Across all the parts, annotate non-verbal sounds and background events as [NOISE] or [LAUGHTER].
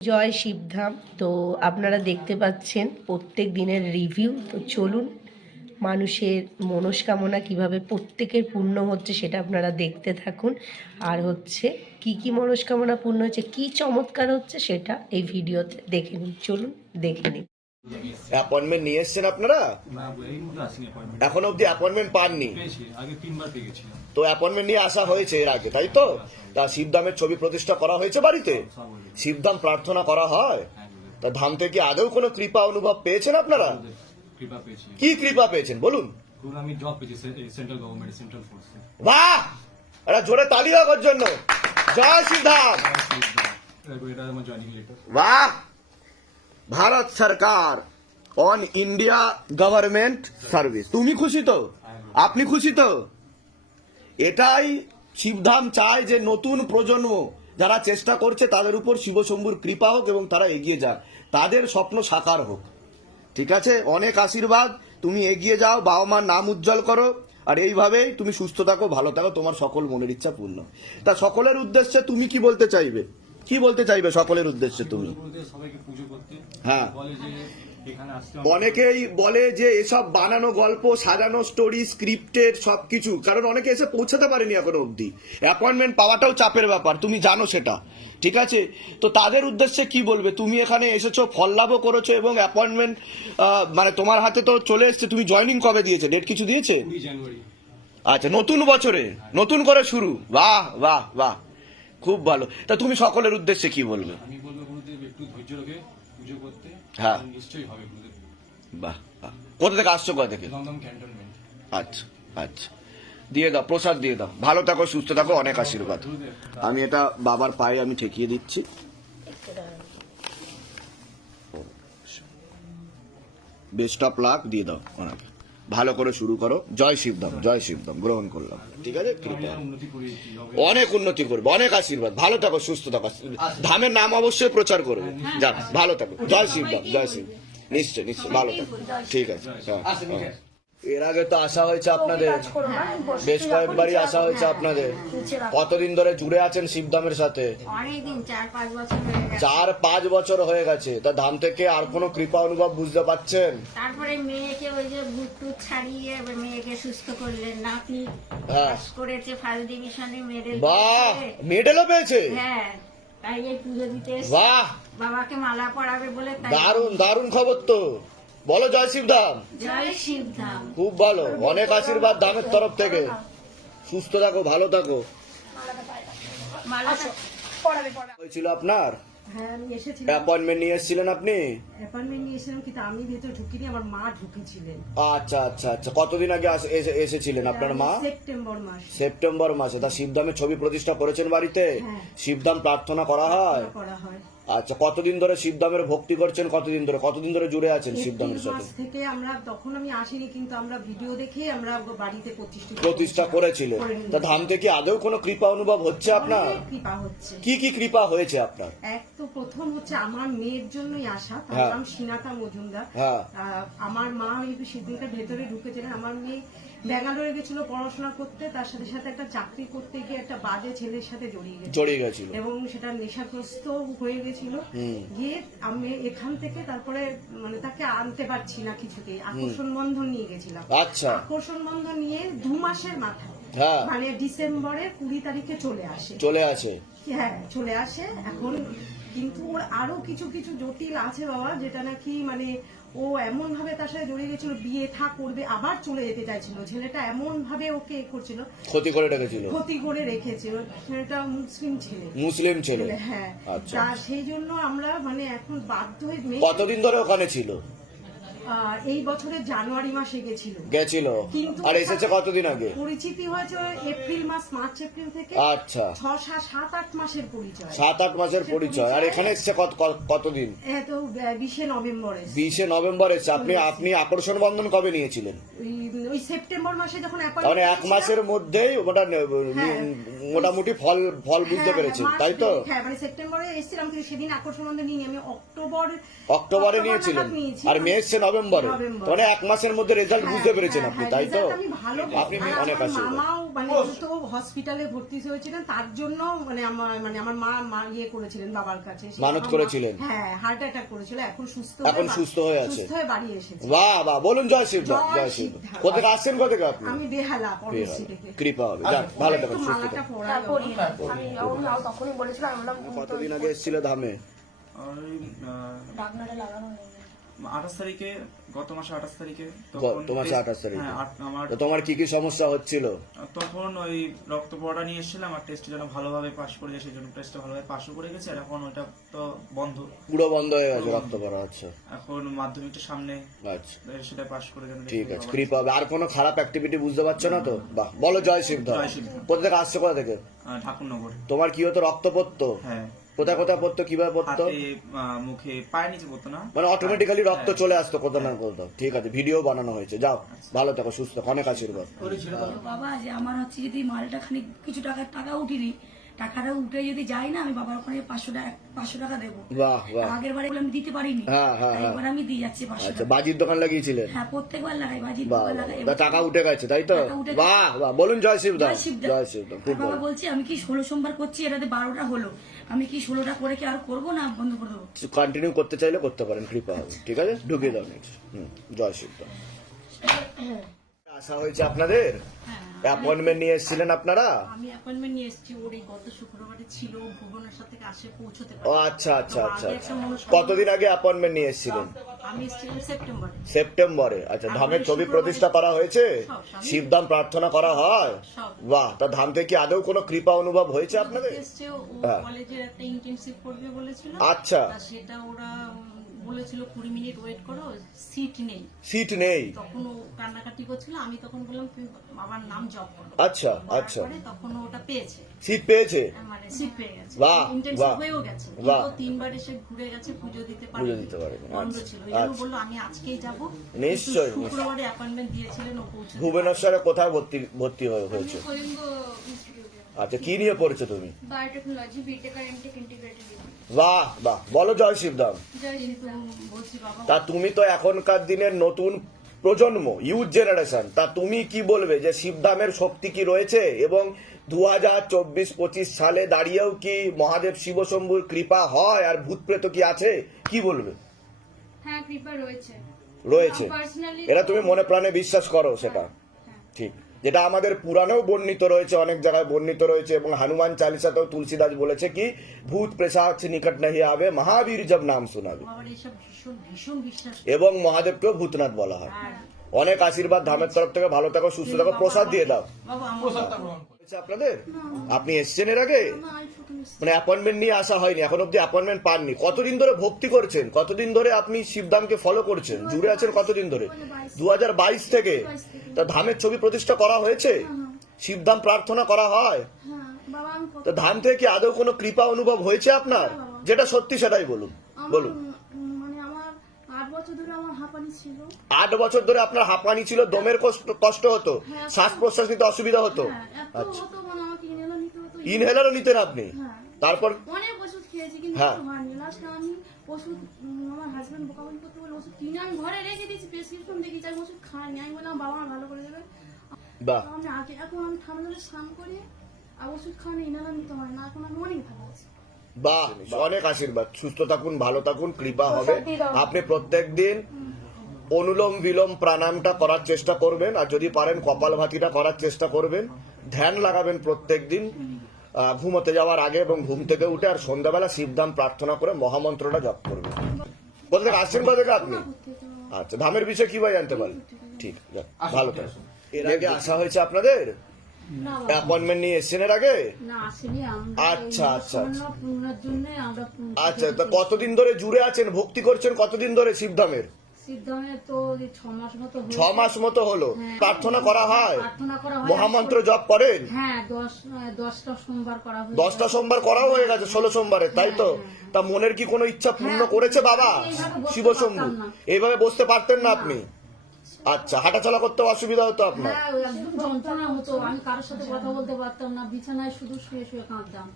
জয় শিবধাম। তো আপনারা দেখতে পাচ্ছেন প্রত্যেক দিনের রিভিউ তো চলুন মানুষের মনস্কামনা কীভাবে প্রত্যেকের পূর্ণ হচ্ছে সেটা আপনারা দেখতে থাকুন। আর হচ্ছে কি কি মনস্কামনা পূর্ণ হচ্ছে কি চমৎকার হচ্ছে সেটা এই ভিডিওতে দেখে নিন। চলুন দেখে নিন। অ্যাপয়েন্টমেন্ট নিয়ে এসছেন আপনারা? না এই অ্যাপয়েন্টমেন্ট এখন অবধি অ্যাপয়েন্টমেন্ট পাননি? আগে তিনবার পেয়ে গেছিলাম তো অ্যাপয়েন্টমেন্ট নিয়ে আসা হয়েছে এর আগে তাই তো? তা শিবধামের ছবি প্রতিষ্ঠা করা হয়েছে বাড়িতে? শিবধাম প্রার্থনা করা হয়? তা ধাম থেকে আগেও কোনো কৃপা অনুভব পেয়েছেন আপনারা? কি কৃপা পেয়েছেন বলুন? বাহ! এটা জোরে তালি দেওয়ার জন্য। জয় শিবধাম! বাহ! ভারত সরকার অন ইন্ডিয়া গভর্নমেন্ট সার্ভিস তুমি খুশি তো? আপনি খুশি তো? এটাই শিবধাম চায় যে নতুন প্রজন্ম যারা চেষ্টা করছে তাদের উপর শিবশম্ভুর কৃপা হোক এবং তারা এগিয়ে যাক। তাদের স্বপ্ন সাকার হোক। ঠিক আছে? অনেক আশীর্বাদ। তুমি এগিয়ে যাও বাবা মার নাম উজ্জ্বল করো। আর এইভাবেই তুমি সুস্থ থাকো ভালো থাকো। তোমার সকল মনের ইচ্ছা পূর্ণ। তা সকলের উদ্দেশ্যে তুমি কি বলতে চাইবে? কি বলতে চাইবে সকলের উদ্দেশ্যে তুমি? হ্যাঁ। অনেকেই বলে যে এসব বানানো গল্প সাজানো স্টোরি স্ক্রিপ্টেড সবকিছু। কারণ অনেকে এসে পৌঁছাতে পারেনি এখনও অবধি। অ্যাপয়েন্টমেন্ট পাওয়াটাও চাপের ব্যাপার তুমি জানো সেটা। ঠিক আছে? তো তাদের উদ্দেশ্যে কি বলবে? তুমি এখানে এসেছ ফল লাভও করেছ এবং অ্যাপয়েন্টমেন্ট মানে তোমার হাতে তো চলে এসছে তুমি জয়নিং কবে দিয়েছে? ডেট কিছু দিয়েছে? আচ্ছা নতুন বছরে নতুন করে শুরু। বাহ বাহ বাহ। খুব ভালো। তা তুমি সকলের উদ্দেশ্যে কি বলবে? আমি বলব গুরুদেব একটু ধৈর্য রেখে পুজো করতে হ্যাঁ। আর নিশ্চয়ই হবে বাহ বাহ। কোথা থেকে আসছো কোথা থেকে? আচ্ছা আচ্ছা। দিয়ে দাও প্রসাদ দিয়ে দাও। ভালো থাকো সুস্থ থাকো অনেক আশীর্বাদ। আমি এটা বাবার পায়ে আমি ঠেকিয়ে দিচ্ছি। বেস্ট অফ লাক দিয়ে দাও ওনাকে। ভালো করে শুরু করো। জয় শিবদম জয় শিবদম গ্রহণ করলাম। ঠিক আছে? কৃপা। অনেক উন্নতি করবে অনেক আশীর্বাদ। ভালো থাকো সুস্থ থাকো। ধামের নাম অবশ্যই প্রচার করবে। যাক ভালো থাকো। জয় শিবদম জয় শিব। নিশ্চয় নিশ্চয় ভালো থাকো। ঠিক আছে হ্যাঁ, হ্যাঁ। এর আগে তো আসা হয়েছে আপনাদের। বেশ কয়েকবারই আসা হয়েছে আপনাদের। কতদিন ধরে জুড়ে আছেন শিবধামের সাথে? চার পাঁচ বছর হয়ে গেছে। চার পাঁচ বছর হয়ে গেছে। তা ধাম থেকে আর কোনো কৃপা অনুভব বুঝতে পাচ্ছেন? তারপরে মেয়েকে ওই যে ভূত ছাড়িয়ে মেয়েকে সুস্থ করলেন নাতি হ্যাঁ। করেছে ফার্স্ট ডিভিশনে মেডেল বাহ! মেডেলও পেয়েছে? হ্যাঁ তাই এই পুজো দিতে বাহ! বাবাকে মালা পরাবে বলে তাই দারুণ দারুণ খবর তো। বলো জয় শিবধাম খুব ভালো অনেক আশীর্বাদ ধামের তরফ থেকে। সুস্থ থাকো ভালো থাকো। হয়েছিল আপনার? অ্যাপয়েন্টমেন্ট নিয়ে এসেছিলেন আপনি? অ্যাপয়েন্টমেন্ট নিয়েছিলাম কিন্তু আমি ভেতরে ঢুকিনি আমার মা ঢুকেছিলেন। আচ্ছা আচ্ছা আচ্ছা। কতদিন আগে আস- এসে- এসেছিলেন আপনার মা? সেপ্টেম্বর মাস। সেপ্টেম্বর মাসে। তা শিবধামের ছবি প্রতিষ্ঠা করেছেন বাড়িতে? হ্যাঁ। শিবধাম প্রার্থনা করা হয়? করা হয়। আচ্ছা কতদিন ধরে শিবধামের ভক্তি করছেন? কতদিন ধরে? কতদিন ধরে জুড়ে আছেন শিবধামের সাথে? থেকে আমরা তখন আমি আসিনি কিন্তু আমরা ভিডিও দেখে আমরা বাড়িতে প্রতিষ্ঠিত প্রতিষ্ঠা করেছিলেন। তা ধাম থেকে আদৌ কোনো কৃপা অনুভব হচ্ছে আপনার? কৃপা হচ্ছে। কি কি কৃপা হয়েছে আপনার? এক তো প্রথম হচ্ছে আমার মেয়ের জন্যই আসা তার হ্যাঁ। নাম সিনাতা মজুমদার। হ্যাঁ। আমার মা ওই সেদিনকার ভেতরে ঢুকেছিলেন। আমার মেয়ে ব্যাঙ্গালোরে গেছিল পড়াশোনা করতে তার সাথে সাথে একটা চাকরি করতে গিয়ে একটা বাজে ছেলের সাথে জড়িয়ে গেছে। জড়িয়ে গেছিল। এবং সেটা নেশাগ্রস্ত হয়ে গেছিল গিয়ে আমি এখান থেকে তারপরে মানে তাকে আনতে পারছি না কিছুতে আকর্ষণ বন্ধন নিয়ে গেছিলাম। আচ্ছা। আকর্ষণ বন্ধন নিয়ে দু মাসের মাথায়। হ্যাঁ। মানে ডিসেম্বরের কুড়ি তারিখে চলে আসে। চলে আসে। হ্যাঁ চলে আসে। এখন কিন্তু ওর আরও কিছু কিছু জটিল আছে বাবা যেটা নাকি মানে ও এমন ভাবে তার সাথে জড়িয়ে গেছিল বিয়ে থা করবে আবার চলে যেতে চাইছিল। ছেলেটা এমন ভাবে ওকে এ করছিল। ক্ষতি করে রেখেছিল? ক্ষতি করে রেখেছিল। ছেলেটা মুসলিম ছেলে। মুসলিম ছেলে? হ্যাঁ। আচ্ছা। তা সেই জন্য আমরা মানে এখন বাধ্য হয়ে মেয়ে- কতদিন ধরে ওখানে ছিল? এই বছরের জানুয়ারি মাসে গেছিল। গেছিল। আর এসেছে কতদিন আগে? পরিচিতি হয়েছে এপ্রিল মাস মার্চ এপ্রিল থেকে আচ্ছা। ছ সাত আট মাসের পরিচয়। সাত আট মাসের পরিচয়। আর এখানে এসছে কত কত- কতদিন? তো বিশে নভেম্বরে বিশে নভেম্বর এসছে। আপনি আপনি আকর্ষণ বন্ধন কবে নিয়েছিলেন? ওই সেপ্টেম্বর মাসে যখন মানে এক মাসের মধ্যেই ওটা হ্যাঁ, মোটামুটি ফল ফল বুঝতে হ্যাঁ, পেরেছেন মার্চ তাই তো? হ্যাঁ মানে সেপ্টেম্বরে এসেছিলাম কিন্তু সেদিন আকর্ষণ নিয়ে আমি অক্টোবর অক্টোবরে নিয়েছিলেন? আর মে এসছে নভেম্বরে। মানে এক মাসের মধ্যে রেজাল্ট হ্যাঁ, বুঝতে পেরেছেন হ্যাঁ, আপনি হ্যাঁ, তাই তো? ভালো আপনি অনেক আমার মামাও মানে তো হসপিটালে ভর্তি হয়েছিলেন তার জন্য মানে আমার মানে আমার মা মা ইয়ে করেছিলেন বাবার কাছে। মানত করেছিলেন? হ্যাঁ হার্ট অ্যাটাক করেছিল এখন সুস্থ এখন সুস্থ হয়ে আছে। সুস্থ হয়ে বাড়ি এসেছে। বাহ বাহ বলুন জয় শিবদাম জয় শিব। শিবধাম। কোথেকে আসছেন কোথেকে আপনি? আমি বেহালা থেকে। কৃপা হবে ভালো একটু থাকুন সুস্থ মালাটা থাকুন পরালো পড়ি না আমি আমি তখনই বলেছিলাম আমি বললাম কতদিন আগে এসেছিল ধামে? ডাকনাটা লাগানো নেই আঠাশ তারিখে গত মাসে আঠাশ তারিখে গত মাসে 28 তারিখে। হ্যাঁ আমার তোমার কি কি সমস্যা হচ্ছিল? তখন ওই রক্ত পড়া নিয়ে এসেছিলাম আর টেস্ট যেন ভালোভাবে পাস করে যায় সেই জন্য টেস্টটা ভালোভাবে পাসও করে গেছে আর এখন ওইটা তো বন্ধ। পুরো বন্ধ হয়ে গেছে রক্ত পড়া আচ্ছা। এখন মাধ্যমিকটা সামনে আচ্ছা। সেটা পাস করে যেন ঠিক আছে বাবা। কৃপা আর কোনো খারাপ অ্যাক্টিভিটি বুঝতে পারছ না তো? বাহ বলো জয় শিবধাম। কোথা থেকে আসছে কোথা থেকে? ঠাকুরনগরে। তোমার কি হতো রক্ত পড়তো হ্যাঁ। কোথায় কোথায় পড়তো কীভাবে পড়তো? মুখে পায়ের নিচে পড়তো না? মানে অটোমেটিক্যালি রক্ত হ্যাঁ। চলে আসতো কোথাও না কোথাও ঠিক আছে ভিডিও বানানো হয়েছে। যাও ভালো থাকো সুস্থ থাকো, অনেক আশীর্বাদ। বাবা যে আমার হচ্ছে যদি মালটা খানিক কিছু টাকা টাকা উঠিনি টাকাটা উঠে যদি যাই না আমি বাবার ওখানে পাঁচশো টাকা পাঁচশো টাকা দেবো। আগের বারে আমি দিতে পারিনি। হ্যাঁ, হ্যাঁ, হ্যাঁ। এবার আমি দিয়ে যাচ্ছি পাঁচশো আচ্ছা টাকা। বাজির দোকান লাগিয়েছিলেন? হ্যাঁ প্রত্যেকবার লাগাই বাজি বাহ দুবার বাহ, লাগাই। টাকা উঠে গেছে তাই তো? উঠে বাহ বাহ। বলুন জয় শিবদাম। জয় খুব বাবা বলছি আমি কি ষোলো সোমবার করছি? এটাতে বারোটা হলো। আমি কি ষোলোটা করে কি আর করব না বন্ধ করে দেবো? কন্টিনিউ করতে চাইলে করতে পারেন কৃপা হবে। ঠিক আছে? ঢুকিয়ে দাও নেক্সট জয় শিবদাম। [CLEARS THROAT] আশা হয়েছে আপনাদের? অ্যাপয়েন্টমেন্ট নিয়ে এসেছিলেন আপনারা? আমি অ্যাপয়েন্টমেন্ট নিয়ে এসেছি ওর এই গত শুক্রবারে ছিল ভুবনেশ্বর থেকে আসে পৌঁছতে ও আচ্ছা আচ্ছা আচ্ছা আচ্ছা। কতদিন আগে অ্যাপয়েন্টমেন্ট নিয়ে এসেছিলেন? আমি এসেছিলাম সেপ্টেম্বরে। সেপ্টেম্বরে আচ্ছা ধামের ছবি প্রতিষ্ঠা করা হয়েছে। শিবদাম প্রার্থনা করা হয়? বাহ তা ধাম থেকে আদৌ কোনো কৃপা অনুভব হয়েছে আপনাদের? ও হ্যাঁ। একটা ইন্টার্নশিপ করবে বলেছিল। আচ্ছা। সেটা ওরা বলেছিল কুড়ি মিনিট ওয়েট করো সিট নেই। সিট নেই। তখন ও কান্নাকাটি করছিল আমি তখন বললাম তুমি বাবার নাম জপ করো। আচ্ছা, আচ্ছা। তখন ওটা পেয়েছে। সিট পেয়েছে? মানে সিট পেয়ে গেছে। বাহ, হয়েও গেছে। তিনবার এসে ঘুরে গেছে পুজো দিতে পারে পুজো দিতে পারেনি, বন্ধ আচ্ছা, ছিল। আচ্ছা। বলল আমি আজকেই যাব। নিশ্চয়ই, শুক্রবারে অ্যাপয়েন্টমেন্ট দিয়েছিলেন ও পৌঁছে ভুবনেশ্বরে কোথায় ভর্তি ভর্তি হয়ে- হয়েছে আচ্ছা কি নিয়ে পড়েছো তুমি? বায়োটেকনোলজি বিটেক আর এমটেক ইন্টিগ্রেটেড বাহ বাহ। বলো জয় শিবদাম। তা তুমি তো এখনকার দিনের নতুন প্রজন্ম ইউথ জেনারেশন তা তুমি কি বলবে যে শিবধামের শক্তি কি রয়েছে? এবং দু হাজার চব্বিশ পঁচিশ সালে দাঁড়িয়েও কি মহাদেব শিবশম্ভুর কৃপা হয় আর ভূত প্রেত কি আছে? কি বলবে? হ্যাঁ কৃপা রয়েছে। রয়েছে। এটা তুমি মনে প্রাণে বিশ্বাস করো সেটা। হ্যাঁ। ঠিক। যেটা আমাদের পুরাণেও বর্ণিত রয়েছে অনেক জায়গায় বর্ণিত রয়েছে এবং হনুমান চালিসাতেও তুলসীদাস বলেছে কি ভূত প্রেসাদ সে নিকট নাহি আবে মহাবীর জব নাম শোনাবে। এবং মহাদেবকেও ভূতনাথ বলা হয়। অনেক আশীর্বাদ ধামের তরফ থেকে ভালো থাকো সুস্থ থাকো প্রসাদ দিয়ে দাও। আপনাদের? আপনি এসছেন এর আগে? মানে অ্যাপয়েন্টমেন্ট নিয়ে আসা হয়নি, এখন অব্দি অ্যাপয়েন্টমেন্ট পাননি। কতদিন ধরে ভক্তি করছেন? কতদিন ধরে আপনি শিবধামকে ফলো করছেন? জুড়ে আছেন কতদিন ধরে? দু হাজার বাইশ থেকে? তা ধামের ছবি প্রতিষ্ঠা করা হয়েছে? শিবধাম প্রার্থনা করা হয়? তো ধাম থেকে কি আদৌ কোনো কৃপা অনুভব হয়েছে আপনার? যেটা সত্যি সেটাই বলুন। বলুন। মানে আট বছর ধরে হাঁপানি ছিল। আট বছর ধরে আপনার হাঁপানি ছিল দমের কষ্ট কষ্ট হতো শ্বাস প্রশ্বাস নিতে অসুবিধা হতো। আচ্ছা। নিতে হতো। ইনহেলারও নিতেন আপনি? হ্যাঁ। তারপর? অনেক ওষুধ খেয়েছি কিন্তু হ্যাঁ। হয়নি। লাস্ট আমি ওষুধ আমার হাজবেন্ড বোকাবলি করতে বলে ওষুধ কিনে আমি ঘরে রেখে দিয়েছি প্রেসক্রিপশন দেখি আমি ওষুধ খাইনি। আমি বললাম বাবা আমার ভালো করে দেবে। বাহ। তো আমি আগে এখন আমি ঠান্ডা স্নান করি আর ওষুধ খাওয়ানো ইনহেলার নিতে হয় না। এখন আমি অনেক ভালো আছি। বাহ অনেক আশীর্বাদ। সুস্থ থাকুন ভালো থাকুন কৃপা হবে। আপনি প্রত্যেক দিন অনুলোম বিলোম প্রাণায়ামটা করার চেষ্টা করবেন আর যদি পারেন কপাল ভাতিটা করার চেষ্টা করবেন। ধ্যান লাগাবেন প্রত্যেক দিন ঘুমোতে যাওয়ার আগে এবং ঘুম থেকে উঠে আর সন্ধ্যাবেলা শিবধাম প্রার্থনা করে মহামন্ত্রটা জপ করবেন। কোথা থেকে আসছেন কোথা থেকে আপনি? আচ্ছা ধামের বিষয়ে কি ভাই জানতে পারেন ঠিক ভালো থাকুন। এর আগে আসা হয়েছে আপনাদের? অ্যাপয়েন্টমেন্ট নিয়ে এসছেন এর আগে? আচ্ছা, আচ্ছা, আচ্ছা। আচ্ছা তা কতদিন ধরে জুড়ে আছেন? ভক্তি করছেন কতদিন ধরে শিবধামের? ছ মাস মতো হলো। প্রার্থনা করা হয়? প্রার্থনা করা হয়। মহামন্ত্র জপ করেন? হ্যাঁ দশটা সোমবার করা হয়েছে। দশটা সোমবার করাও হয়ে গেছে ষোলো সোমবারে তাই তো? তা মনের কি কোনো ইচ্ছা পূর্ণ করেছে বাবা? বসতে শিবশম্ভু। এইভাবে বসতে পারতেন না আপনি? আচ্ছা হাঁটাচলা করতে অসুবিধা হতো আপনার? হ্যাঁ যন্ত্রণা হতো। আমি কারোর সাথে কথা বলতে পারতাম না। বিছানায় শুধু শুয়ে শুয়ে কাঁদতাম।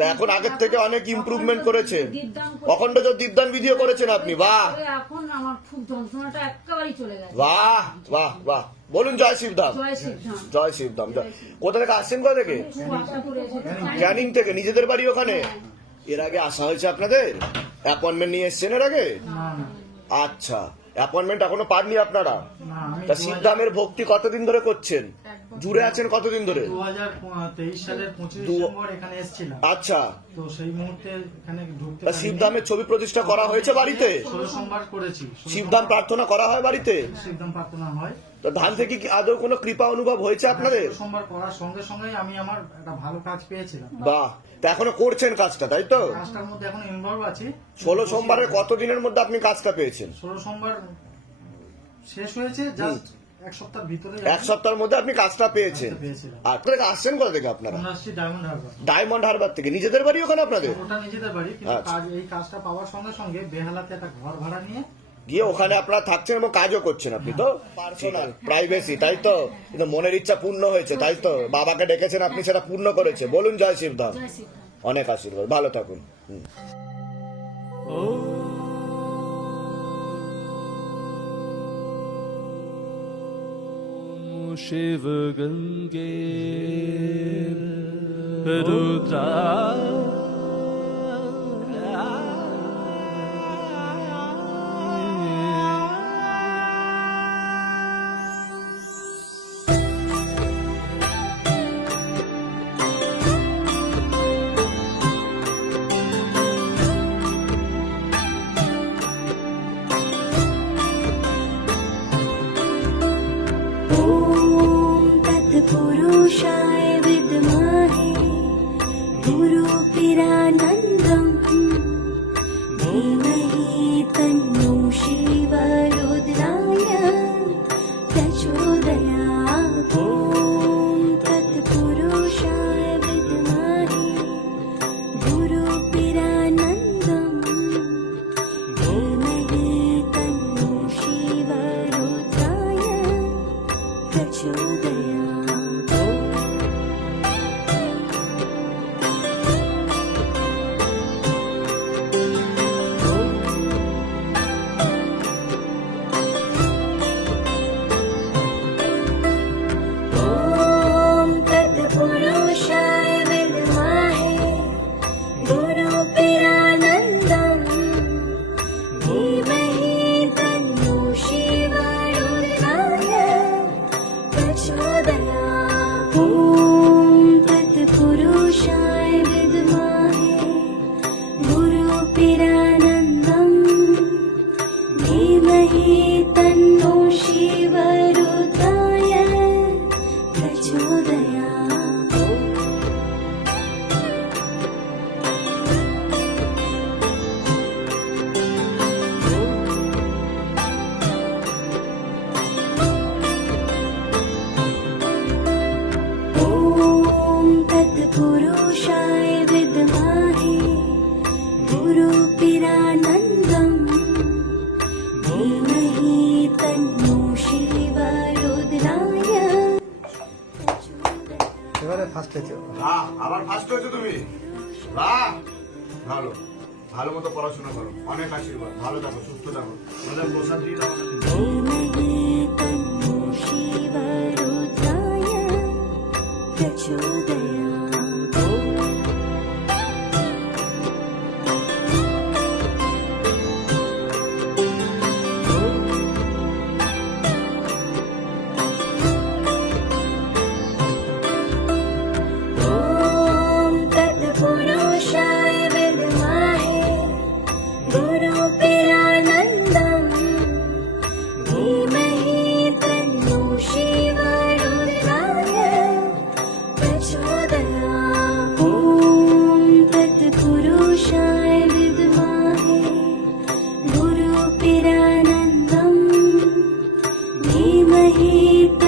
তা এখন আগের থেকে অনেক ইমপ্রুভমেন্ট করেছেন দীপদান করে- অখণ্ড দীপদান ভিডিও করেছেন আপনি বাহ। এখন আমার খুব যন্ত্রণাটা একেবারেই চলে গেছে। বাহ বাহ বাহ। বলুন জয় শিবধাম। জয় শিবধাম। জয় কোথা থেকে আসছেন কোথা থেকে। ক্যানিং থেকে নিজেদের বাড়ি ওখানে? এর আগে আসা হয়েছে আপনাদের? অ্যাপয়েন্টমেন্ট নিয়ে এসছেন এর আগে? আচ্ছা অ্যাপয়েন্টমেন্ট এখনও পাননি আপনারা? তা শিবধামের ভক্তি কতদিন ধরে করছেন? জুড়ে আছেন কতদিন ধরে? দু হাজার তেইশ সালের পঁচিশ ডিসেম্বর এখানে এসেছিলাম। আচ্ছা। তো সেই মুহূর্তে এখানে ঢুকতে তা শিবধামের ছবি প্রতিষ্ঠা করা হয়েছে বাড়িতে? ষোলো সোমবার করেছি। শিবধাম প্রার্থনা করা হয় বাড়িতে? শিবধাম প্রার্থনা হয়। তো ধান থেকে কি আদৌ কোনো কৃপা অনুভব হয়েছে আপনাদের? সোমবার করার সঙ্গে সঙ্গে আমি আমার একটা ভালো কাজ পেয়েছিলাম। বাহ তা এখনও করছেন কাজটা তাই তো? কাজটার মধ্যে এখন ইনভলভ আছি। ষোলো সোমবারের কতদিনের মধ্যে আপনি কাজটা পেয়েছেন? ষোলো সোমবার শেষ হয়েছে জাস্ট এক সপ্তাহের ভিতরে এক সপ্তাহের মধ্যে আপনি কাজটা পেয়েছেন। আর কোথা আসছেন কোথা থেকে আপনারা? ডায়মন্ড হারবার ডায়মন্ড হারবার থেকে। নিজেদের বাড়ি ওখানে আপনাদের? ওটা নিজেদের বাড়ি কিন্তু আচ্ছা। এই কাজটা পাওয়ার সঙ্গে সঙ্গে বেহালাতে একটা ঘর ভাড়া নিয়ে গিয়ে ওখানে আপনারা থাকছেন এবং কাজও করছেন আপনি তো? পার্সোনাল প্রাইভেসি তাই তো? কিন্তু মনের ইচ্ছা পূর্ণ হয়েছে তাই তো? বাবাকে ডেকেছেন আপনি সেটা পূর্ণ করেছে বলুন জয় শিবধাম অনেক আশীর্বাদ। ভালো থাকুন। হুম। शिव गंगे रुद्रा duro. ভালো ভালো মতো পড়াশোনা করো। অনেক আশীর্বাদ। ভালো থাকো, সুস্থ থাকো। আমাদের প্রসাদ দিয়ে দাও।